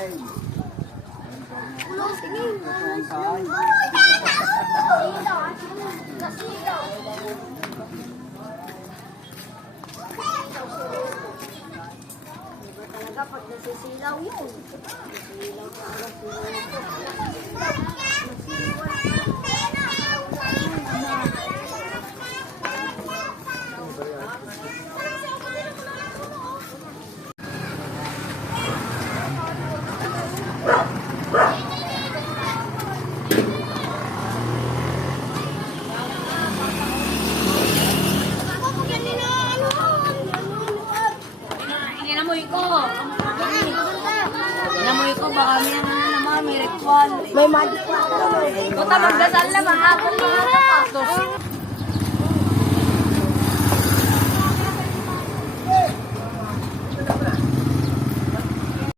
Talaga pag nasisilaw yun. Nasisilaw inamoy ko, baka may naman, may ritual. May magic pa. Buta magdasal na, mahapon mga kapatos.